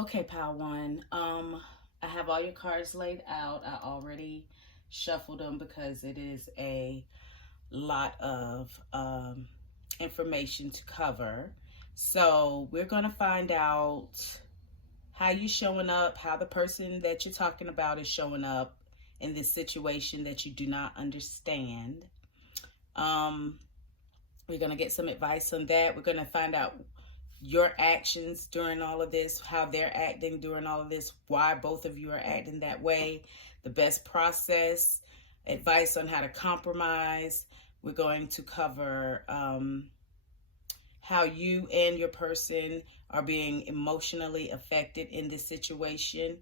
Okay, Pile One. I have all your cards laid out. I already shuffled them because it is a lot of information to cover. So we're going to find out how you showing up, how the person that you're talking about is showing up in this situation that you do not understand. Um, we're going to get some advice on that. We're going to find out your actions during all of this, how they're acting during all of this, why both of you are acting that way, the best process, advice on how to compromise. We're going to cover how you and your person are being emotionally affected in this situation,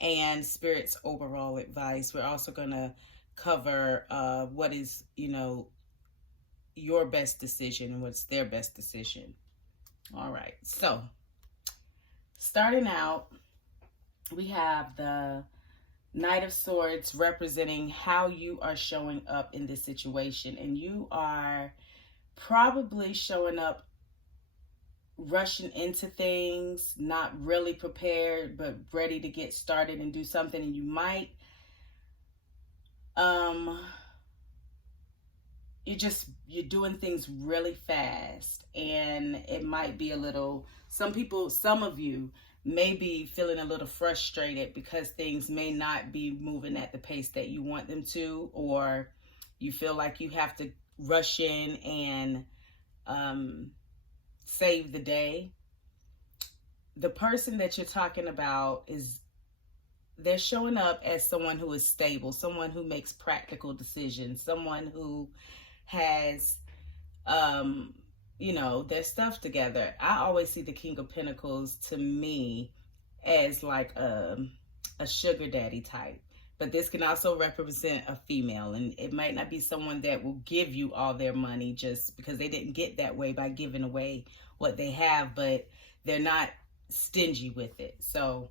and Spirit's overall advice. We're also going to cover what is, your best decision and what's their best decision. All right, so starting out, we have the Knight of Swords representing how you are showing up in this situation. And you are probably showing up rushing into things, not really prepared, but ready to get started and do something. And you might, you're doing things really fast, and it might be a little, some of you may be feeling a little frustrated because things may not be moving at the pace that you want them to, or you feel like you have to rush in and save the day. The person that you're talking about they're showing up as someone who is stable, someone who makes practical decisions, someone who has their stuff together. I always see the King of Pentacles to me as like a sugar daddy type, but this can also represent a female, and it might not be someone that will give you all their money just because they didn't get that way by giving away what they have, but they're not stingy with it. So,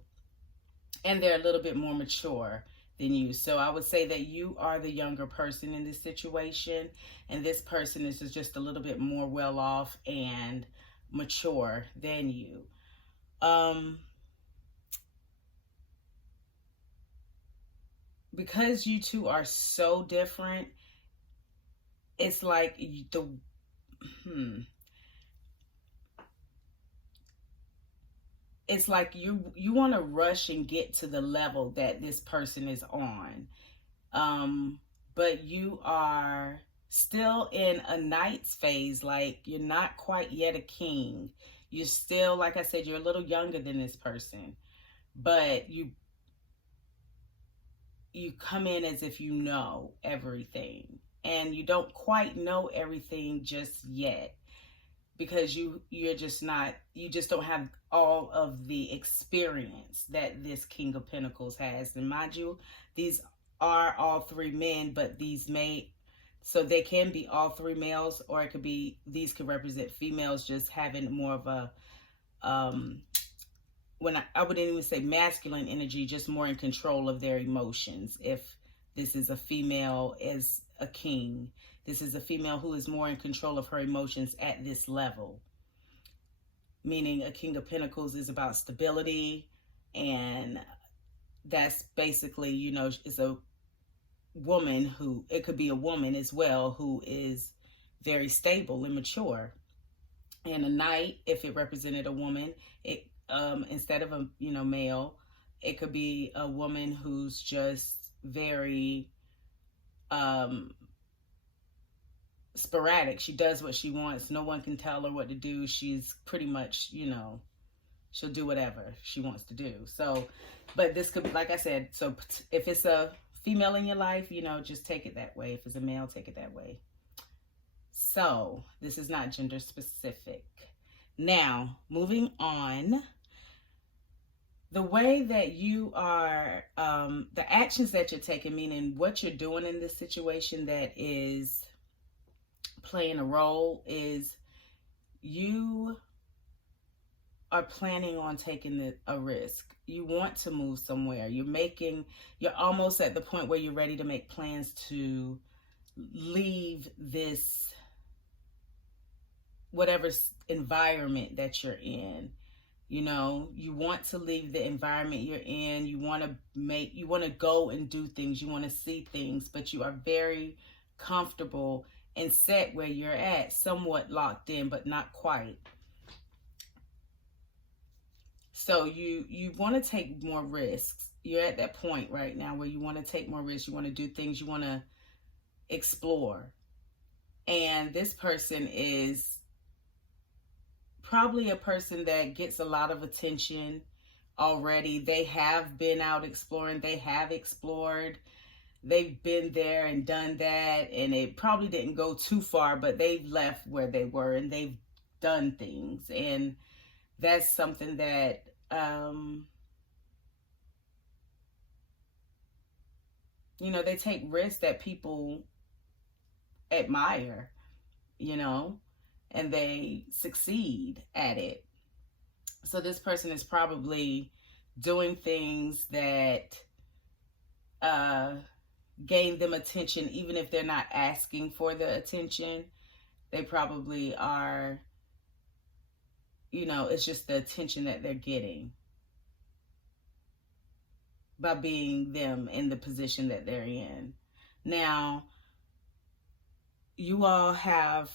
and they're a little bit more mature than you. So I would say that you are the younger person in this situation, and this person is just a little bit more well off and mature than you. Because you two are so different, it's like it's like you want to rush and get to the level that this person is on. But you are still in a knight's phase. Like, you're not quite yet a king. You're still, like I said, you're a little younger than this person, but you come in as if you know everything, and you don't quite know everything just yet, because you just don't have all of the experience that this King of Pentacles has. And mind you, these are all three men, but so they can be all three males, or it could be, these could represent females just having more of a, I wouldn't even say masculine energy, just more in control of their emotions. If this is a female as a king, this is a female who is more in control of her emotions at this level. Meaning a King of Pentacles is about stability, and that's basically, is a woman who, it could be a woman as well, who is very stable and mature. And a knight, if it represented a woman, it instead of a male, it could be a woman who's just very sporadic. She does what she wants. No one can tell her what to do. She's pretty much, she'll do whatever she wants to do. So, but this could be, like I said, so if it's a female in your life, just take it that way. If it's a male, take it that way. So this is not gender specific. Now, moving on, the way that you are, the actions that you're taking, meaning what you're doing in this situation that is playing a role, is you are planning on taking a risk. You want to move somewhere. You're almost at the point where you're ready to make plans to leave this, whatever environment that you're in. You know, you want to leave the environment you're in. You want to go and do things. You want to see things, but you are very comfortable and set where you're at, somewhat locked in, but not quite. So you want to take more risks. You're at that point right now where you want to take more risks. You want to do things. You want to explore. And this person is probably a person that gets a lot of attention already. They have been out exploring. They have explored. They've been there and done that. And it probably didn't go too far, but they've left where they were and they've done things. And that's something that you know, they take risks that people admire, you know, and they succeed at it. So this person is probably doing things that gain them attention, even if they're not asking for the attention. They probably are, you know, it's just the attention that they're getting by being them in the position that they're in. Now, you all have,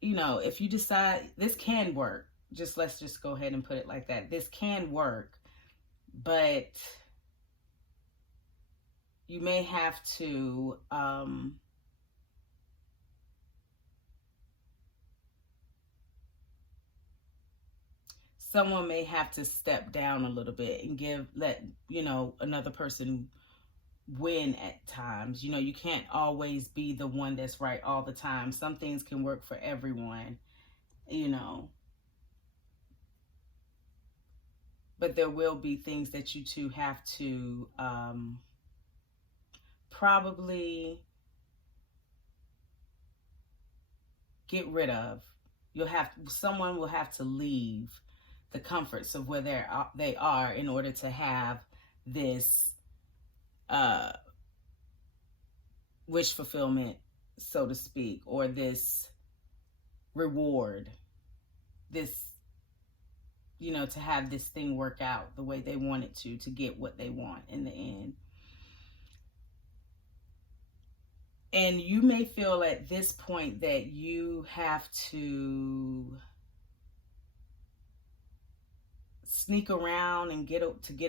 you know, if you decide this can work, let's just go ahead and put it like that. This can work, but you may have to someone may have to step down a little bit and let, you know, another person win at times. You know, you can't always be the one that's right all the time. Some things can work for everyone, you know. But there will be things that you two have to probably get rid of. Someone will have to leave the comforts of where they are in order to have this wish fulfillment, so to speak, or this reward, this, you know, to have this thing work out the way they want it to get what they want in the end. And you may feel at this point that you have to sneak around and get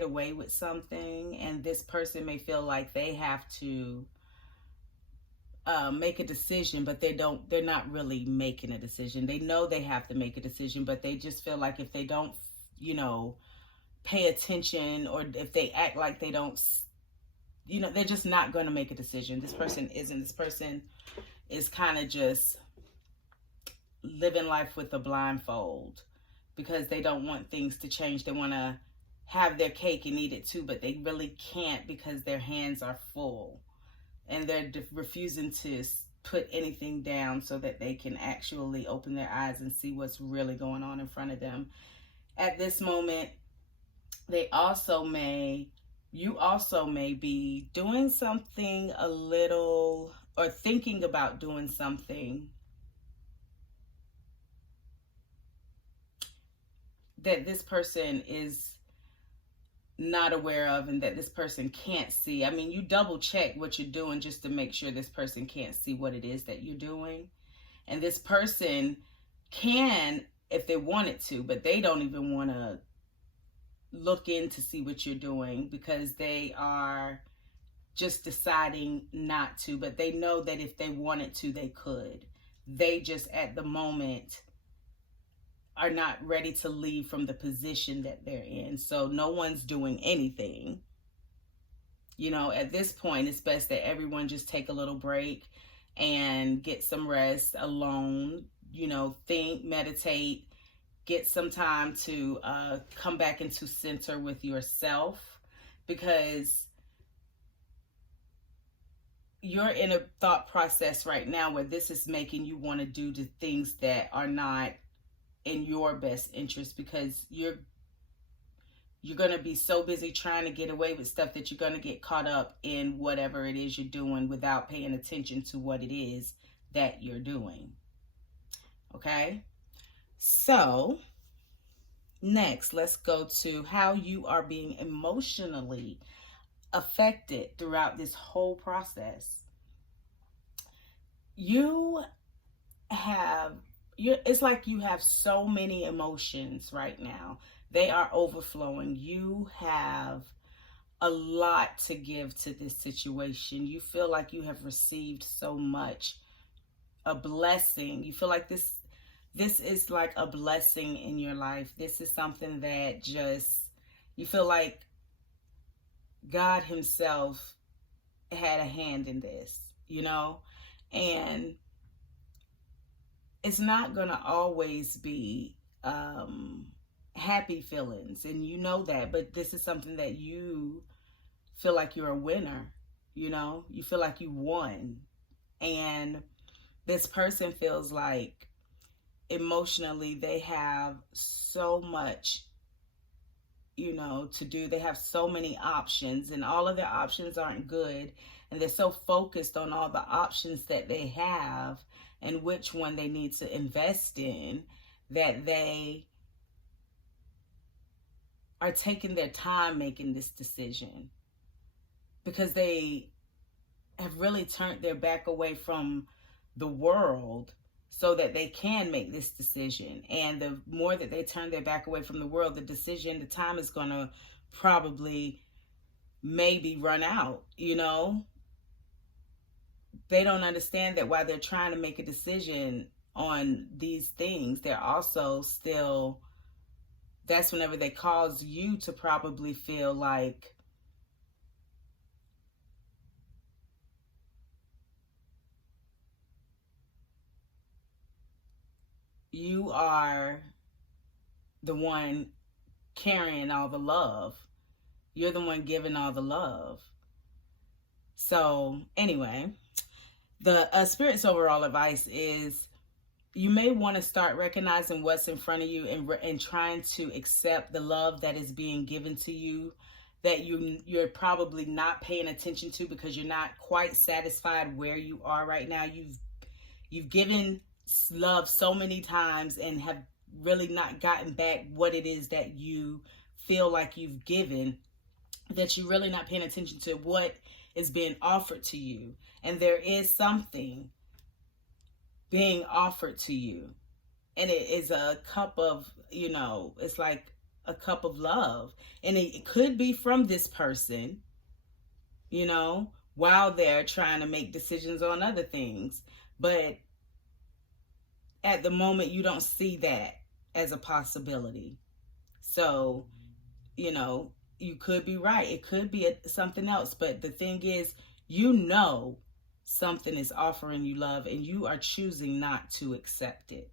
away with something, and this person may feel like they have to make a decision, but they're not really making a decision. They know they have to make a decision, but they just feel like if they don't, you know, pay attention, or if they act like they don't, you know, they're just not going to make a decision. This person is kind of just living life with a blindfold, because they don't want things to change. They want to have their cake and eat it too, but they really can't because their hands are full. And they're refusing to put anything down so that they can actually open their eyes and see what's really going on in front of them. At this moment, you also may be doing something a little, or thinking about doing something that this person is not aware of and that this person can't see. I mean, you double check what you're doing just to make sure this person can't see what it is that you're doing. And this person can, if they wanted to, but they don't even want to look in to see what you're doing, because they are just deciding not to. But they know that if they wanted to, they could. They just at the moment are not ready to leave from the position that they're in. So no one's doing anything. You know, at this point, it's best that everyone just take a little break and get some rest alone. You know, think, meditate, get some time to come back into center with yourself, because you're in a thought process right now where this is making you want to do the things that are not in your best interest, because you're going to be so busy trying to get away with stuff that you're going to get caught up in whatever it is you're doing without paying attention to what it is that you're doing. Okay? So Next, let's go to how you are being emotionally affected throughout this whole process. You have it's like you have so many emotions right now. They are overflowing. You have a lot to give to this situation. You feel like you have received so much, a blessing. You feel like this is like a blessing in your life. This is something that just, you feel like God himself had a hand in this, you know? And it's not going to always be happy feelings, and you know that, but this is something that you feel like you're a winner, you know? You feel like you won. And this person feels like emotionally they have so much, you know, to do. They have so many options, and all of their options aren't good, and they're so focused on all the options that they have and which one they need to invest in, that they are taking their time making this decision, because they have really turned their back away from the world so that they can make this decision. And the more that they turn their back away from the world, the time is going to probably maybe run out, you know? They don't understand that while they're trying to make a decision on these things, they're also still, that's whenever they cause you to probably feel like you are the one carrying all the love. You're the one giving all the love. So anyway, the Spirit's overall advice is you may want to start recognizing what's in front of you, and trying to accept the love that is being given to you, that you're probably not paying attention to because you're not quite satisfied where you are right now. You've given love so many times and have really not gotten back what it is that you feel like you've given, that you're really not paying attention to what is being offered to you. And there is something being offered to you, and it is a cup of, you know, it's like a cup of love, and it could be from this person, you know, while they're trying to make decisions on other things. But at the moment, you don't see that as a possibility. So, you know, you could be right. It could be something else. But the thing is, you know, something is offering you love, and you are choosing not to accept it.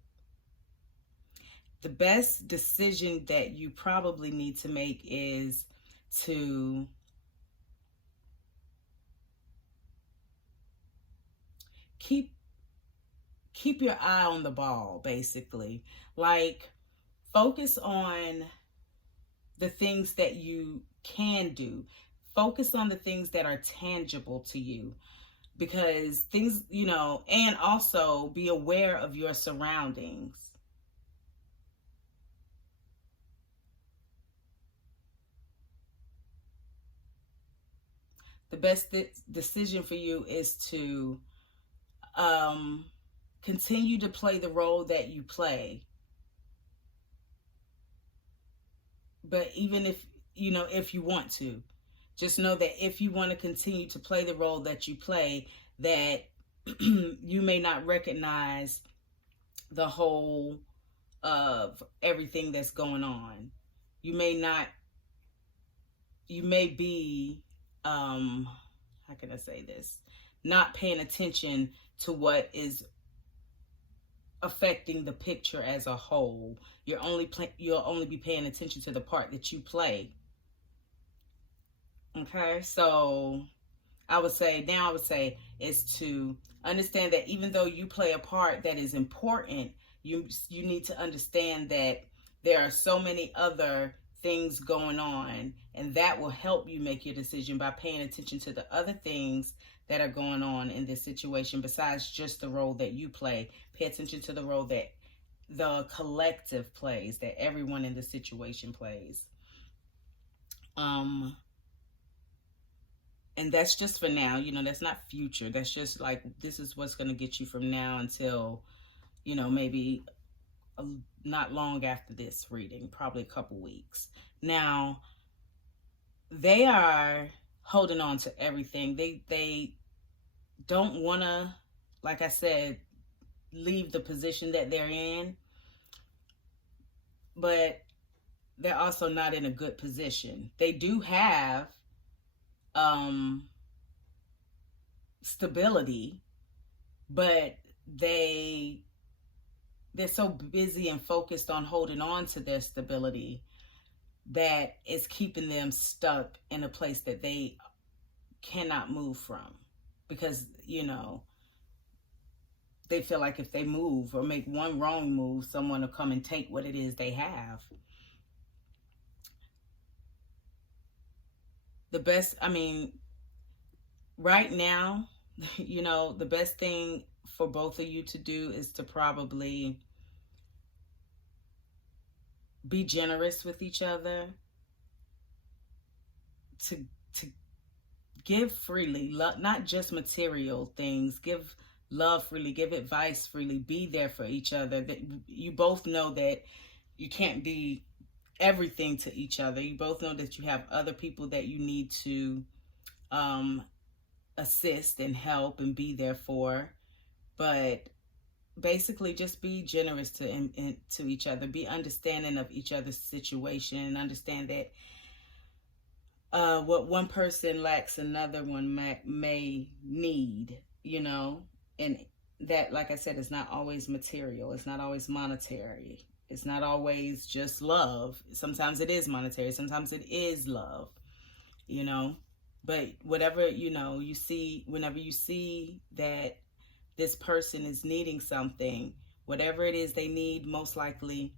The best decision that you probably need to make is to keep your eye on the ball, basically. Like, focus on the things that you can do. Focus on the things that are tangible to you, because things, you know, and also be aware of your surroundings. The best decision for you is to continue to play the role that you play. But even if, you know, if you want to, just know that if you want to continue to play the role that you play, that you may not recognize the whole of everything that's going on. You may be, how can I say this? Not paying attention to what is affecting the picture as a whole. You'll only be paying attention to the part that you play. Okay, so I would say is to understand that even though you play a part that is important, you need to understand that there are so many other things going on, and that will help you make your decision by paying attention to the other things that are going on in this situation besides just the role that you play. Pay attention to the role that the collective plays, that everyone in the situation plays. And that's just for now, that's not future. That's just like, this is what's going to get you from now until, maybe not long after this reading, probably a couple weeks. Now, they are holding on to everything. They don't want to, like I said, leave the position that they're in, but they're also not in a good position. They do have stability, but they're so busy and focused on holding on to their stability that it's keeping them stuck in a place that they cannot move from, because they feel like if they move or make one wrong move, someone will come and take what it is they have. Right now, the best thing for both of you to do is to probably be generous with each other, to give freely, not just material things. Give love freely, give advice freely, be there for each other. That you both know that you can't be everything to each other. You both know that you have other people that you need to assist and help and be there for. But basically, just be generous to each other. Be understanding of each other's situation, and understand that what one person lacks, another one may need, and that, like I said, is not always material. It's not always monetary. It's not always just love. Sometimes it is monetary. Sometimes it is love, but whatever, you see, whenever you see that this person is needing something, whatever it is they need, most likely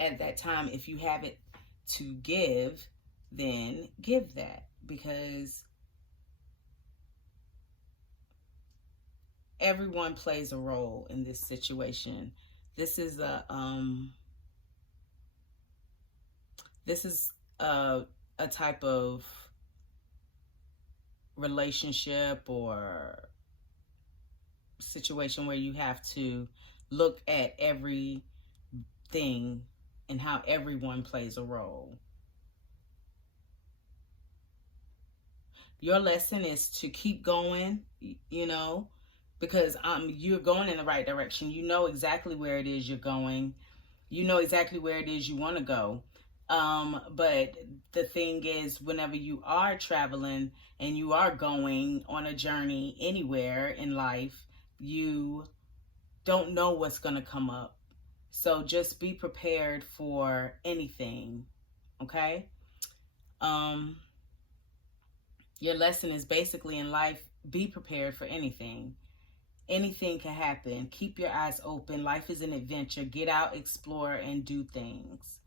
at that time, if you have it to give, then give that, because everyone plays a role in this situation. This is a type of relationship or situation where you have to look at everything and how everyone plays a role. Your lesson is to keep going, because you're going in the right direction. You know exactly where it is you're going. You know exactly where it is you want to go. But the thing is, whenever you are traveling and you are going on a journey anywhere in life, you don't know what's going to come up. So just be prepared for anything, okay? Your lesson is basically in life, be prepared for anything. Anything can happen. Keep your eyes open. Life is an adventure. Get out, explore, and do things.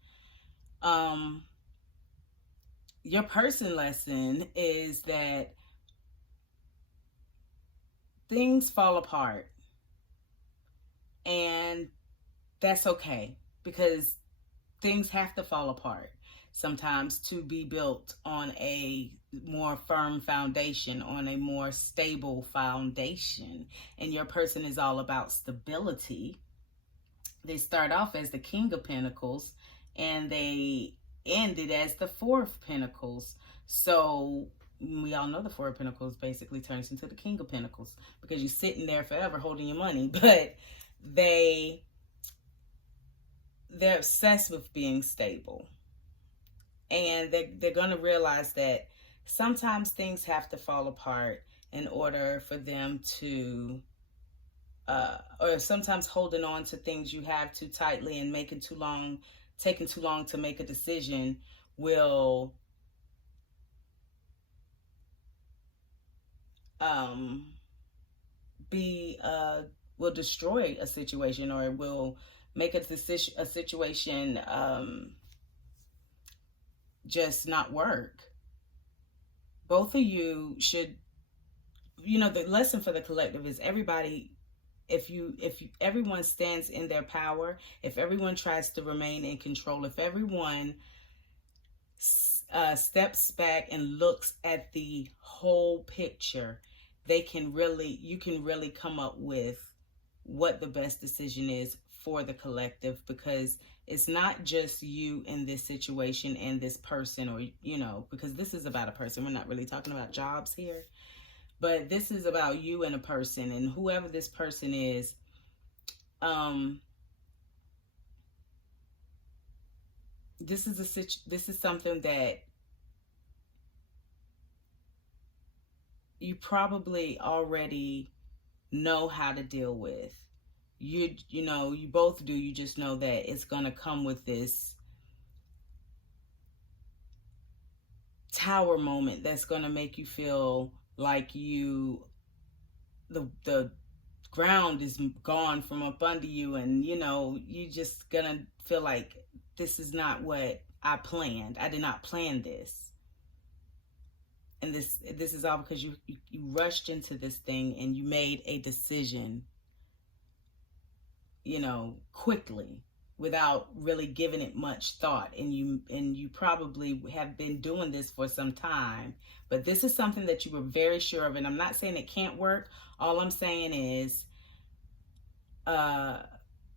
Your person lesson is that things fall apart, and that's okay, because things have to fall apart sometimes to be built on a more firm foundation, on a more stable foundation. And your person is all about stability. They start off as the King of Pentacles, and they ended as the Four of Pentacles. So we all know the Four of Pentacles basically turns into the King of Pentacles, because you're sitting there forever holding your money. But they're obsessed with being stable, and they're going to realize that sometimes things have to fall apart in order for them to or sometimes holding on to things you have too tightly and taking too long to make a decision will will destroy a situation, or it will make a situation just not work. Both of you should, the lesson for the collective is everybody if everyone stands in their power, if everyone tries to remain in control, if everyone steps back and looks at the whole picture, you can really come up with what the best decision is for the collective, because it's not just you in this situation and this person, or because this is about a person. We're not really talking about jobs here, but this is about you and a person, and whoever this person is, this is something that you probably already know how to deal with. You both do. You just know that it's going to come with this tower moment that's going to make you feel like the ground is gone from up under you, and you just gonna feel like, this is not what I planned. I did not plan this. And this is all because you rushed into this thing and you made a decision, quickly, without really giving it much thought. And you probably have been doing this for some time, but this is something that you were very sure of. And I'm not saying it can't work. All I'm saying is,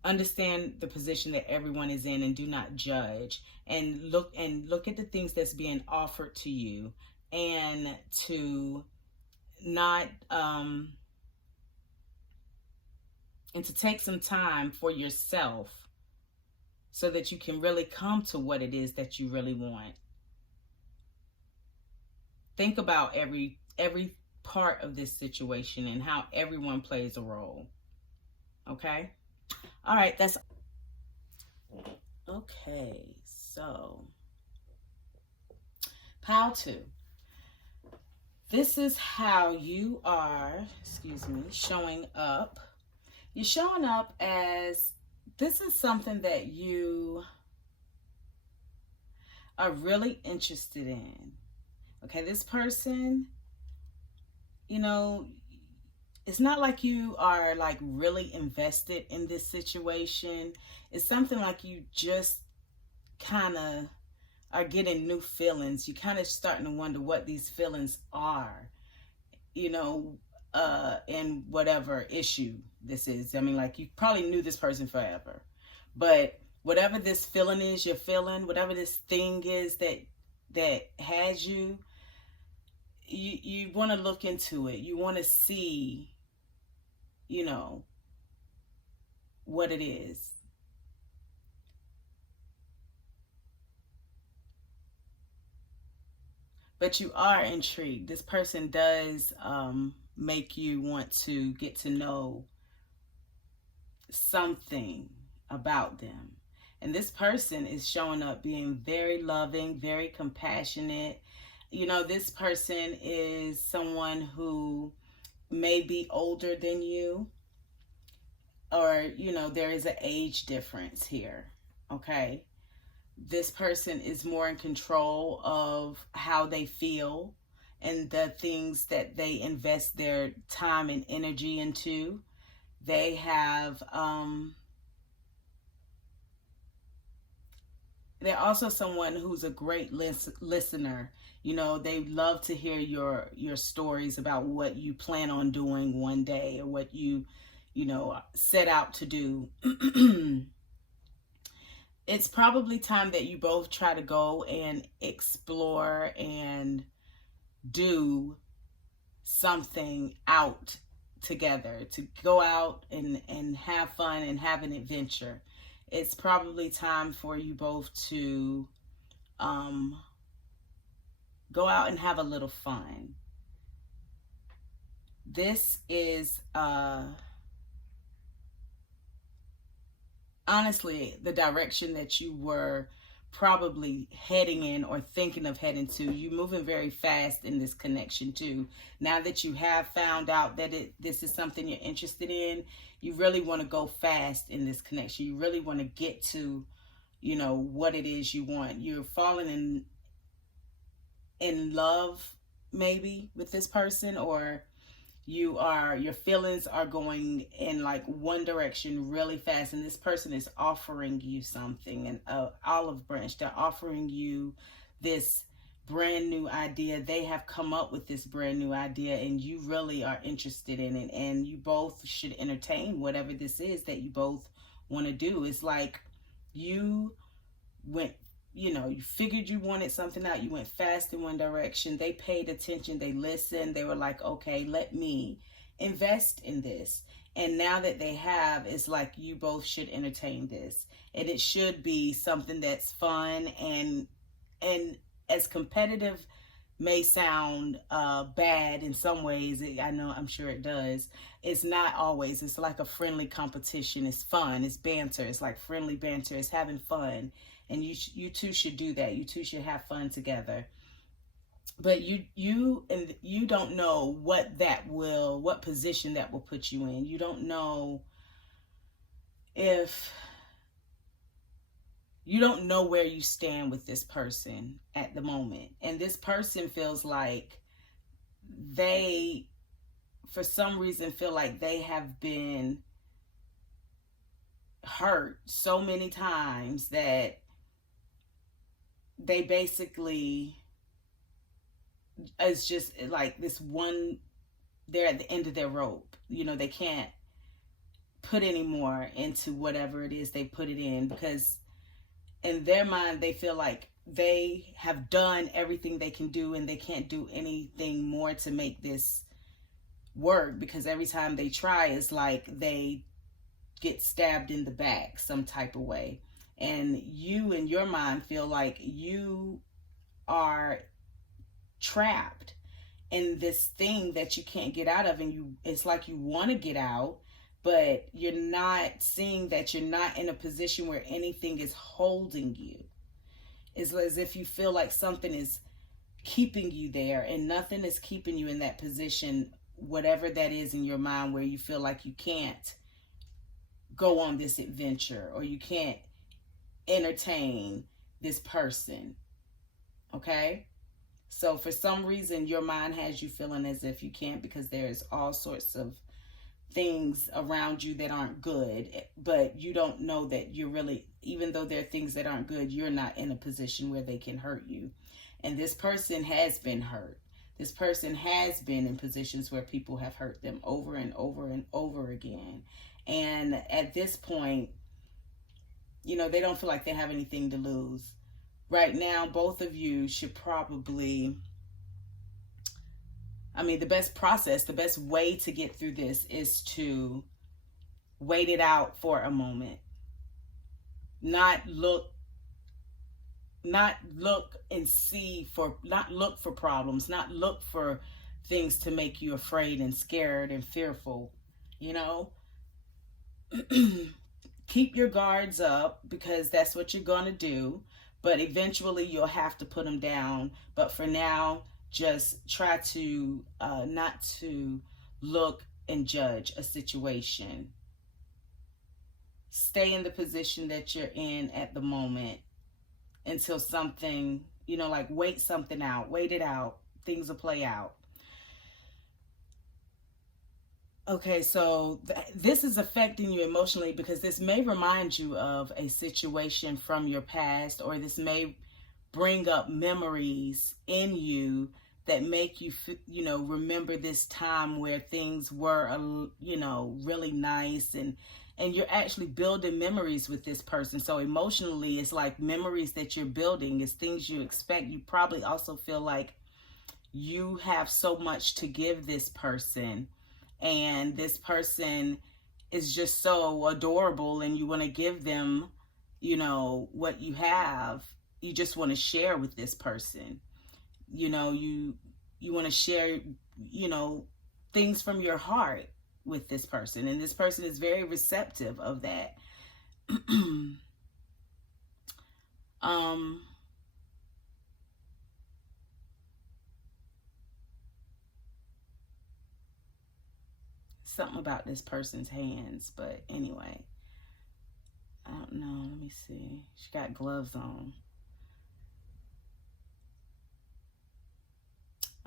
understand the position that everyone is in, and do not judge, and look at the things that's being offered to you, and to not and to take some time for yourself so that you can really come to what it is that you really want. Think about every part of this situation and how everyone plays a role. Okay? All right, that's okay. So, pile 2. This is how you are, showing up. You're showing up as, this is something that you are really interested in. Okay, this person, it's not like you are like really invested in this situation. It's something like you just kind of are getting new feelings. You're kind of starting to wonder what these feelings are, in whatever issue this is. I mean, like, you probably knew this person forever, but whatever this feeling is you're feeling, whatever this thing is that has you want to look into it. You want to see, what it is. But you are intrigued. This person does make you want to get to know something about them. And this person is showing up being very loving, very compassionate. This person is someone who may be older than you, or, there is an age difference here. Okay. This person is more in control of how they feel and the things that they invest their time and energy into. They have, they're also someone who's a great listener. They love to hear your stories about what you plan on doing one day, or what you set out to do. It's probably time that you both try to go and explore and do something out together, to go out and have fun and have an adventure. It's probably time for you both to go out and have a little fun. This is honestly the direction that you were probably heading in, or thinking of heading to. You moving very fast in this connection too. Now that you have found out that this is something you're interested in, you really want to go fast in this connection. You really want to get to, what it is you want. You're falling in love maybe with this person, or your feelings are going in like one direction really fast, and this person is offering you something, an olive branch. They're offering you this brand new idea. They have come up with this brand new idea, and you really are interested in it, and you both should entertain whatever this is that you both want to do. It's like you went, you figured you wanted something out. You went fast in one direction. They paid attention. They listened. They were like, okay, let me invest in this. And now that they have, it's like you both should entertain this. And it should be something that's fun, and as competitive may sound bad in some ways. I'm sure it does. It's not always. It's like a friendly competition. It's fun. It's banter. It's like friendly banter. It's having fun. And you two should do that. You two should have fun together. But you don't know what position that will put you in. You don't know where you stand with this person at the moment. And this person feels like they, for some reason, feel like they have been hurt so many times that they basically, it's just like this one, they're at the end of their rope. They can't put any more into whatever it is they put it in, because in their mind they feel like they have done everything they can do, and they can't do anything more to make this work, because every time they try, it's like they get stabbed in the back some type of way. And you, in your mind, feel like you are trapped in this thing that you can't get out of, and it's like you want to get out, but you're not seeing that you're not in a position where anything is holding you. It's as if you feel like something is keeping you there, and nothing is keeping you in that position, whatever that is in your mind, where you feel like you can't go on this adventure, or you can't entertain this person. Okay? So for some reason, your mind has you feeling as if you can't, because there's all sorts of things around you that aren't good, but you don't know that you're really, even though there are things that aren't good, you're not in a position where they can hurt you. And this person has been hurt. This person has been in positions where people have hurt them over and over and over again. And at this point, they don't feel like they have anything to lose. Right now, both of you should probably, the best way to get through this is to wait it out for a moment. Not look for problems, not look for things to make you afraid and scared and fearful. Keep your guards up, because that's what you're going to do. But eventually you'll have to put them down. But for now, just try to not to look and judge a situation. Stay in the position that you're in at the moment until something, like wait something out. Wait it out. Things will play out. Okay, so this is affecting you emotionally, because this may remind you of a situation from your past, or this may bring up memories in you that make you, remember this time where things were, really nice, and you're actually building memories with this person. So emotionally, it's like memories that you're building. It's things you expect. You probably also feel like you have so much to give this person, and this person is just so adorable, and you want to give them, what you have. You just want to share with this person. You want to share, things from your heart with this person, and this person is very receptive of that. Something about this person's hands, but anyway, I don't know. Let me see. She got gloves on.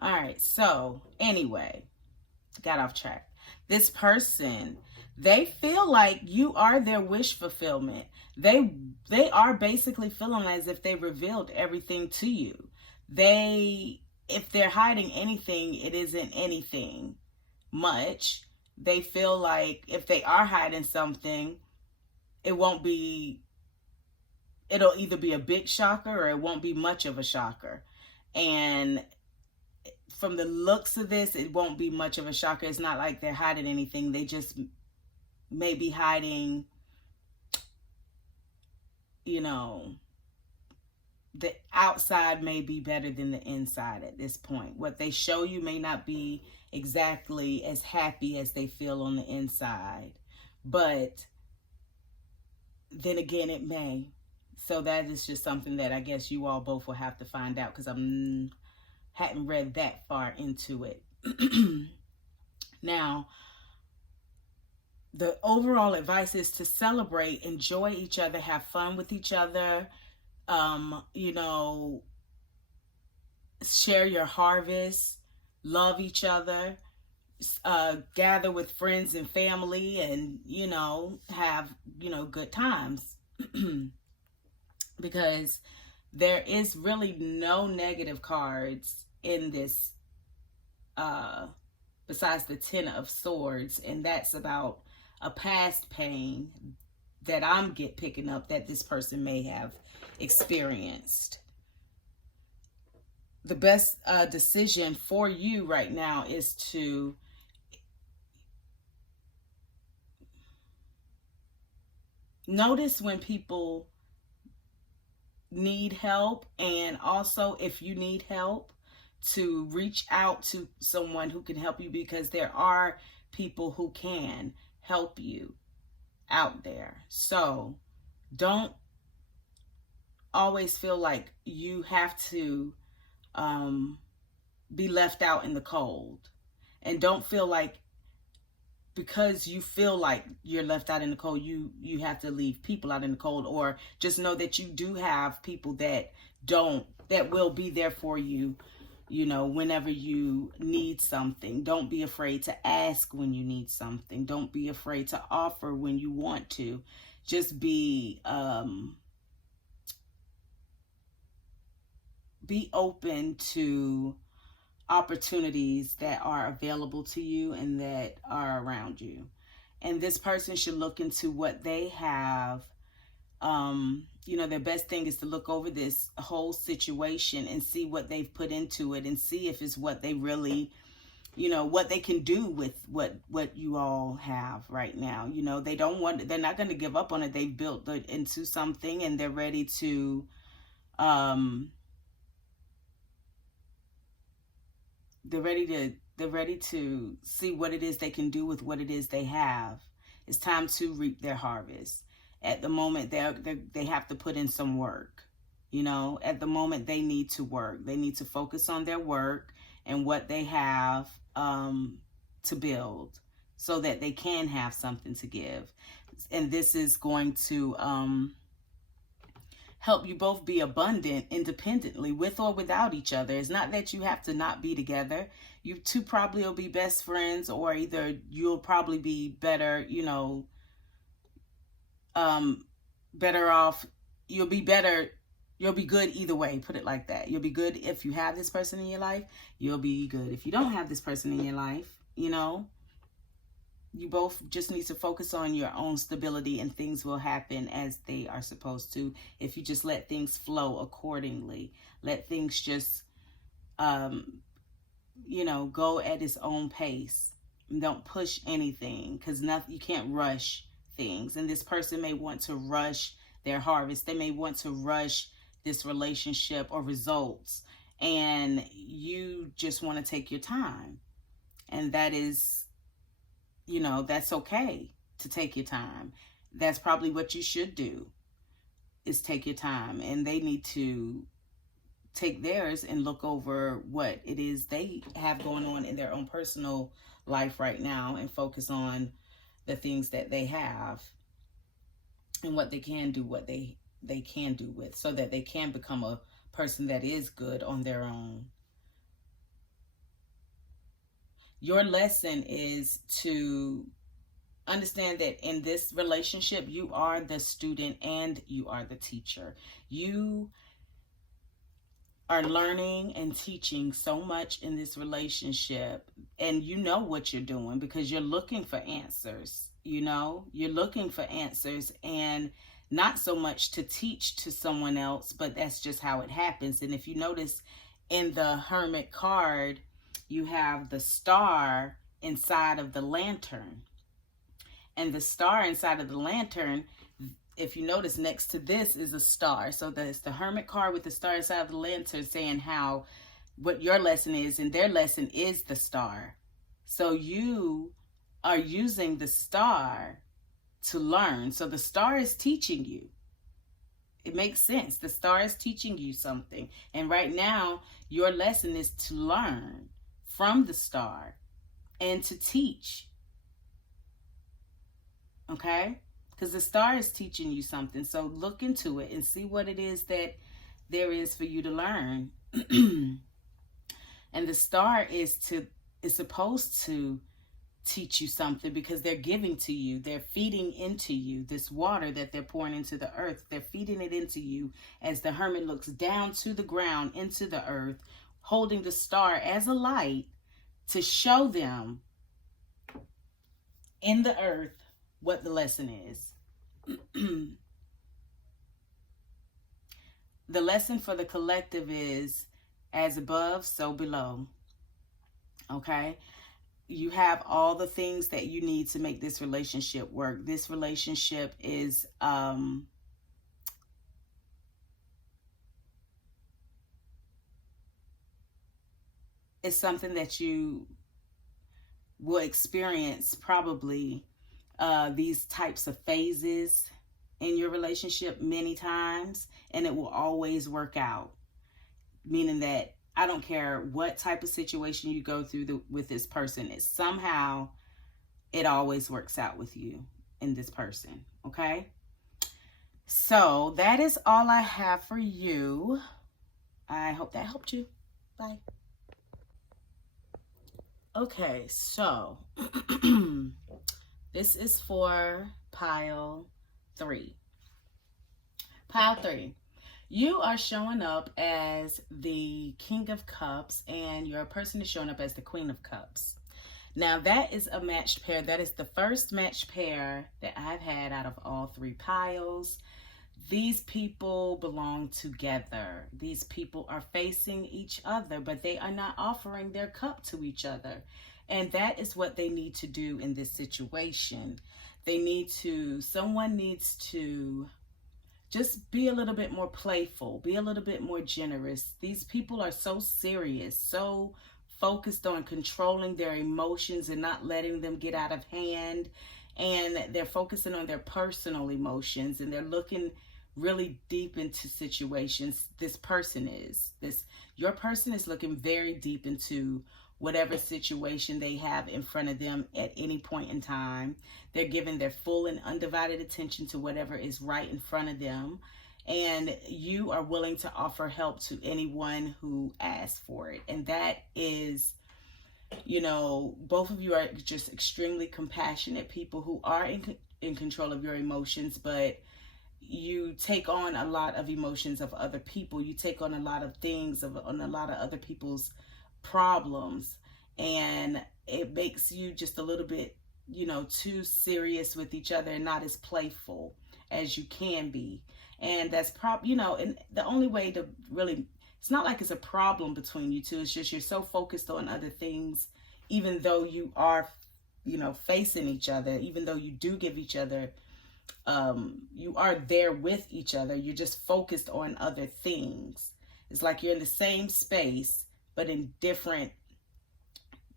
All right, so anyway, got off track. This person, they feel like you are their wish fulfillment. They are basically feeling as if they revealed everything to you. If they're hiding anything, it isn't anything much. They feel like if they are hiding something, it'll either be a big shocker or it won't be much of a shocker. And from the looks of this, it won't be much of a shocker. It's not like they're hiding anything. They just may be hiding, the outside may be better than the inside at this point. What they show you may not be exactly as happy as they feel on the inside. But then again, it may. So that is just something that I guess you all both will have to find out, because I hadn't read that far into it. Now, the overall advice is to celebrate, enjoy each other, have fun with each other, share your harvest, love each other, gather with friends and family, and, have, good times. Because there is really no negative cards in this, besides the Ten of Swords, and that's about a past pain that I'm picking up that this person may have experienced. The best decision for you right now is to notice when people need help, and also if you need help, to reach out to someone who can help you, because there are people who can help you out there. So don't always feel like you have to be left out in the cold, and don't feel like because you feel like you're left out in the cold, you have to leave people out in the cold. Or just know that you do have people that will be there for you, whenever you need something. Don't be afraid to ask when you need something. Don't be afraid to offer when you want to. Just be open to opportunities that are available to you and that are around you. And this person should look into what they have. Their best thing is to look over this whole situation and see what they've put into it, and see if it's what they really, what they can do with what you all have right now. They're not going to give up on it. They've built it into something, and they're ready to, they're ready to see what it is they can do with what it is they have. It's time to reap their harvest. At the moment, they have to put in some work. At the moment, they need to work. They need to focus on their work and what they have to build, so that they can have something to give. And this is going to help you both be abundant independently, with or without each other. It's not that you have to not be together. You two probably will be best friends, or either you'll probably be better, better off. You'll be good either way. Put it like that. You'll be good if you have this person in your life. You'll be good if you don't have this person in your life. You both just need to focus on your own stability, and things will happen as they are supposed to if you just let things flow accordingly. Let things just, go at its own pace. Don't push anything, because you can't rush things. And this person may want to rush their harvest. They may want to rush this relationship or results, and you just want to take your time. And that is, that's okay to take your time. That's probably what you should do, is take your time. And they need to take theirs and look over what it is they have going on in their own personal life right now, and focus on the things that they have and what they can do, what they can do with, so that they can become a person that is good on their own. Your lesson is to understand that in this relationship, you are the student and you are the teacher. You are learning and teaching so much in this relationship, and you know what you're doing because you're looking for answers. You're looking for answers, and not so much to teach to someone else, but that's just how it happens. And if you notice in the Hermit card, you have the star inside of the lantern, and the star inside of the lantern, if you notice, next to this is a star. So that's the Hermit card with the star inside of the lantern, saying how what your lesson is, and their lesson is the star. So you are using the star to learn. So the star is teaching you. It makes sense. The star is teaching you something. And right now, your lesson is to learn from the star and to teach. Okay? Because the star is teaching you something. So look into it and see what it is that there is for you to learn. And the star is supposed to teach you something, because they're giving to you. They're feeding into you this water that they're pouring into the earth. They're feeding it into you as the hermit looks down to the ground, into the earth, holding the star as a light to show them in the earth what the lesson is. The lesson for the collective is as above, so below. Okay? You have all the things that you need to make this relationship work. This relationship is something that you will experience probably these types of phases in your relationship many times, and it will always work out. Meaning that I don't care what type of situation you go through with this person, it always works out with you and this person. Okay? So that is all I have for you. I hope that helped you. Bye. Okay, so this is for pile 3. Pile 3. You are showing up as the King of Cups, and your person is showing up as the Queen of Cups. Now, that is a matched pair. That is the first matched pair that I've had out of all 3 piles. These people belong together. These people are facing each other, but they are not offering their cup to each other. And that is what they need to do in this situation. Someone needs to just be a little bit more playful, be a little bit more generous. These people are so serious, so focused on controlling their emotions and not letting them get out of hand. And they're focusing on their personal emotions, and they're looking really deep into situations. Your person is looking very deep into whatever situation they have in front of them at any point in time. They're giving their full and undivided attention to whatever is right in front of them. And you are willing to offer help to anyone who asks for it. And that is, both of you are just extremely compassionate people who are in control of your emotions, but you take on a lot of emotions of other people. You take on a lot of things on a lot of other people's problems, and it makes you just a little bit too serious with each other and not as playful as you can be. And that's and the only way to really, it's not like it's a problem between you two, it's just you're so focused on other things, even though you are facing each other, even though you do give each other you are there with each other, you're just focused on other things. It's like you're in the same space but in different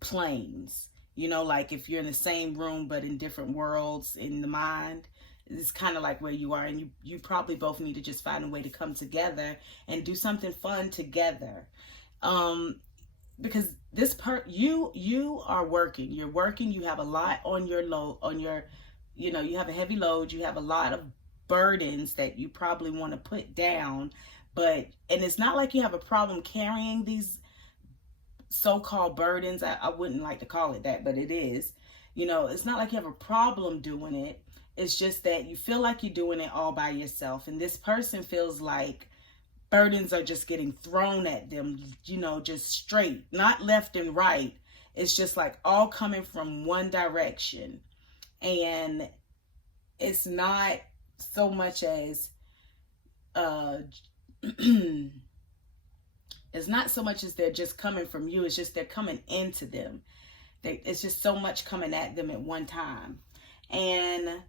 planes. Like if you're in the same room but in different worlds in the mind, it's kind of like where you are. And you probably both need to just find a way to come together and do something fun together. Because you are working. You're working. You have a lot on your load, you have a heavy load. You have a lot of burdens that you probably want to put down. And it's not like you have a problem carrying these so-called burdens. I wouldn't like to call it that, but it is. You know, it's not like you have a problem doing it. It's just that you feel like you're doing it all by yourself. And this person feels like burdens are just getting thrown at them, you know, just straight, not left and right. It's just like all coming from one direction. And it's not so much as, it's not so much as they're just coming from you. It's just they're coming into them. It's just so much coming at them at one time. And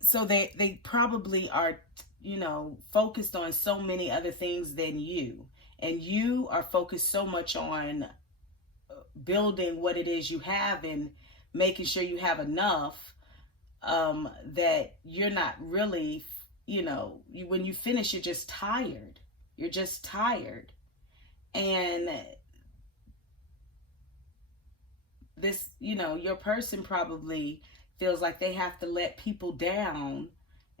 so they probably are, you know, focused on so many other things than you. And you are focused so much on building what it is you have and making sure you have enough, that you're not really, you know, when you finish, you're just tired. You're just tired. And this, you know, your person probably feels like they have to let people down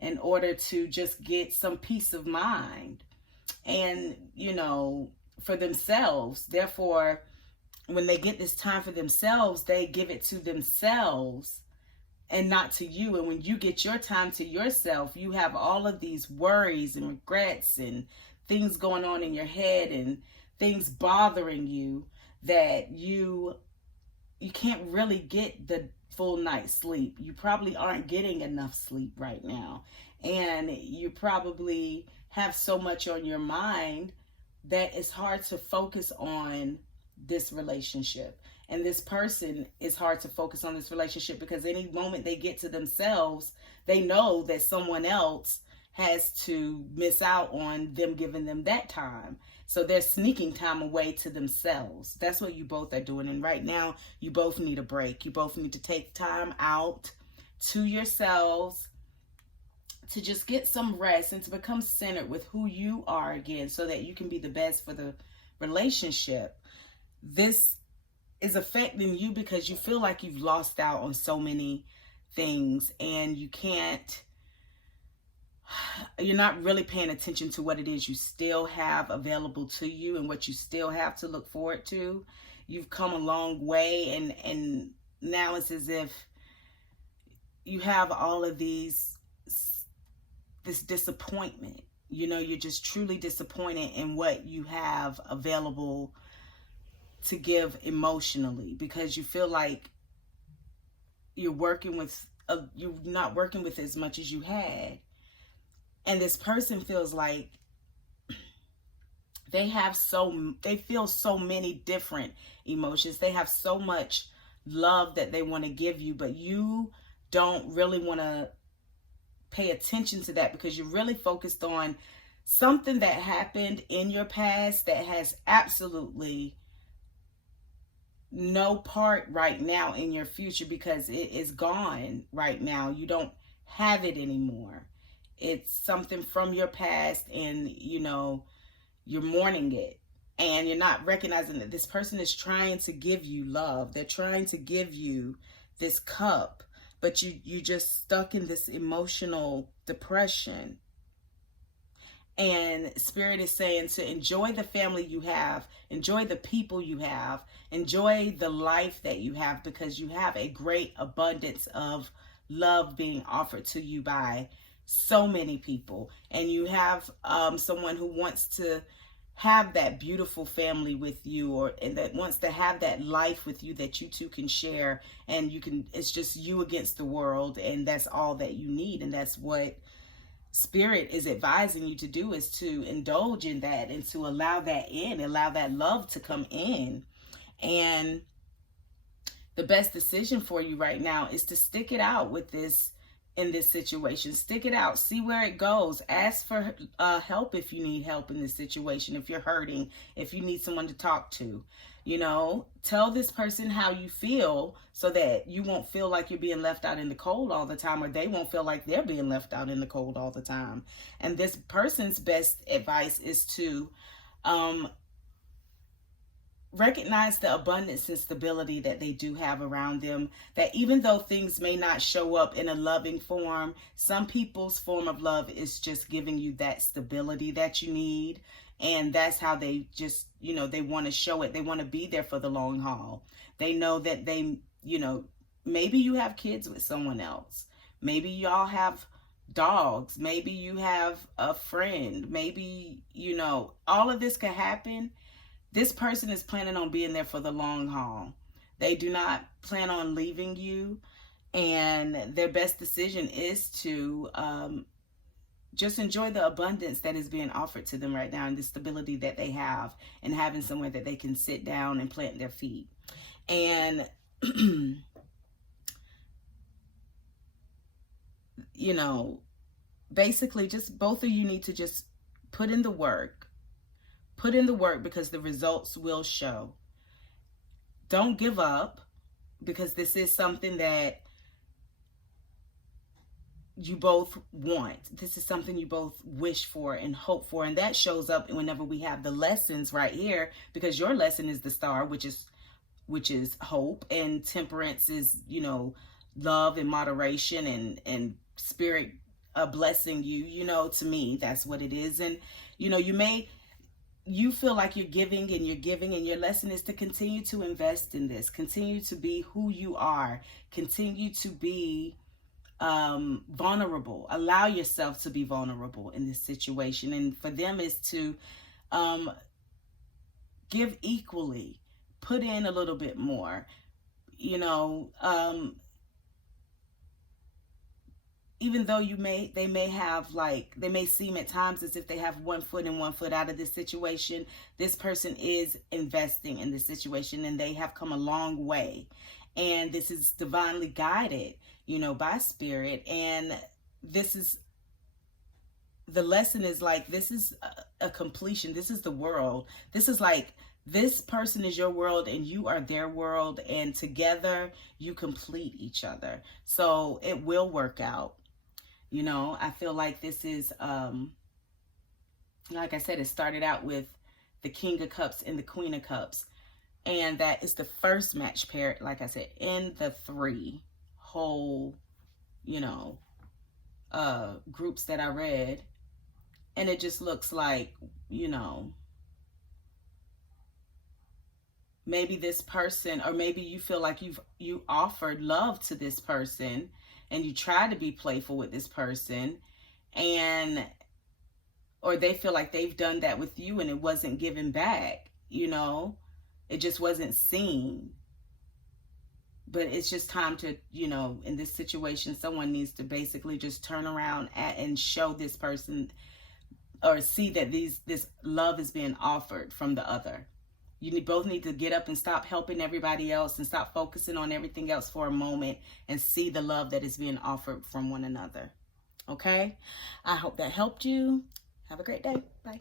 in order to just get some peace of mind and, you know, for themselves. Therefore, when they get this time for themselves, they give it to themselves and not to you. And when you get your time to yourself, you have all of these worries and regrets and things going on in your head and things bothering you that you can't really get the full night's sleep. You probably aren't getting enough sleep right now. And you probably have so much on your mind that it's hard to focus on this relationship. And this person is hard to focus on this relationship because any moment they get to themselves, they know that someone else has to miss out on them giving them that time. So they're sneaking time away to themselves. That's what you both are doing. And right now, you both need a break. You both need to take time out to yourselves to just get some rest and to become centered with who you are again so that you can be the best for the relationship. This is affecting you because you feel like you've lost out on so many things and you're not really paying attention to what it is you still have available to you and what you still have to look forward to. You've come a long way, and now it's as if you have all of this disappointment. You know, you're just truly disappointed in what you have available to give emotionally because you feel like you're not working with as much as you had. And this person feels like they feel so many different emotions. They have so much love that they want to give you, but you don't really want to pay attention to that because you're really focused on something that happened in your past that has absolutely no part right now in your future because it is gone right now. You don't have it anymore. It's something from your past and, you know, you're mourning it and you're not recognizing that this person is trying to give you love. They're trying to give you this cup, but you just stuck in this emotional depression. And Spirit is saying to enjoy the family you have, enjoy the people you have, enjoy the life that you have because you have a great abundance of love being offered to you by so many people, and you have someone who wants to have that beautiful family with you and that wants to have that life with you that you two can share, and it's just you against the world, and that's all that you need. And that's what Spirit is advising you to do, is to indulge in that and to allow that in, allow that love to come in. And the best decision for you right now is to stick it out with this in this situation. Stick it out, see where it goes. Ask for help if you need help in this situation, if you're hurting, if you need someone to talk to. You know, tell this person how you feel so that you won't feel like you're being left out in the cold all the time, or they won't feel like they're being left out in the cold all the time. And this person's best advice is to recognize the abundance and stability that they do have around them, that even though things may not show up in a loving form, some people's form of love is just giving you that stability that you need. And that's how they just, they want to show it. They want to be there for the long haul. They know that they, maybe you have kids with someone else. Maybe y'all have dogs. Maybe you have a friend. Maybe, all of this could happen. This person is planning on being there for the long haul. They do not plan on leaving you. And their best decision is to just enjoy the abundance that is being offered to them right now, and the stability that they have, and having somewhere that they can sit down and plant their feet. And, basically just both of you need to just put in the work. Put in the work, because the results will show. Don't give up, because this is something that you both want. This is something you both wish for and hope for. And that shows up whenever we have the lessons right here, because your lesson is the star, which is hope, and temperance is, love and moderation and spirit blessing you, to me, that's what it is. And, you feel like you're giving, and your lesson is to continue to invest in this, continue to be who you are, continue to be vulnerable, allow yourself to be vulnerable in this situation. And for them is to give equally, put in a little bit more, even though they may seem at times as if they have one foot in, one foot out of this situation, this person is investing in this situation, and they have come a long way. And this is divinely guided, by spirit. And this is, the lesson is like, this is a completion. This is the world. This is like, this person is your world and you are their world, and together you complete each other. So it will work out. I feel like this is, like I said, it started out with the King of Cups and the Queen of Cups. And that is the first match pair, like I said, in the 3 whole, groups that I read. And it just looks like, maybe this person, or maybe you feel like you offered love to this person, and you try to be playful with this person, or they feel like they've done that with you and it wasn't given back, it just wasn't seen. But it's just time to, in this situation, someone needs to basically just turn around and show this person, or see that this love is being offered from the other. You both need to get up and stop helping everybody else, and stop focusing on everything else for a moment, and see the love that is being offered from one another. Okay? I hope that helped you. Have a great day. Bye.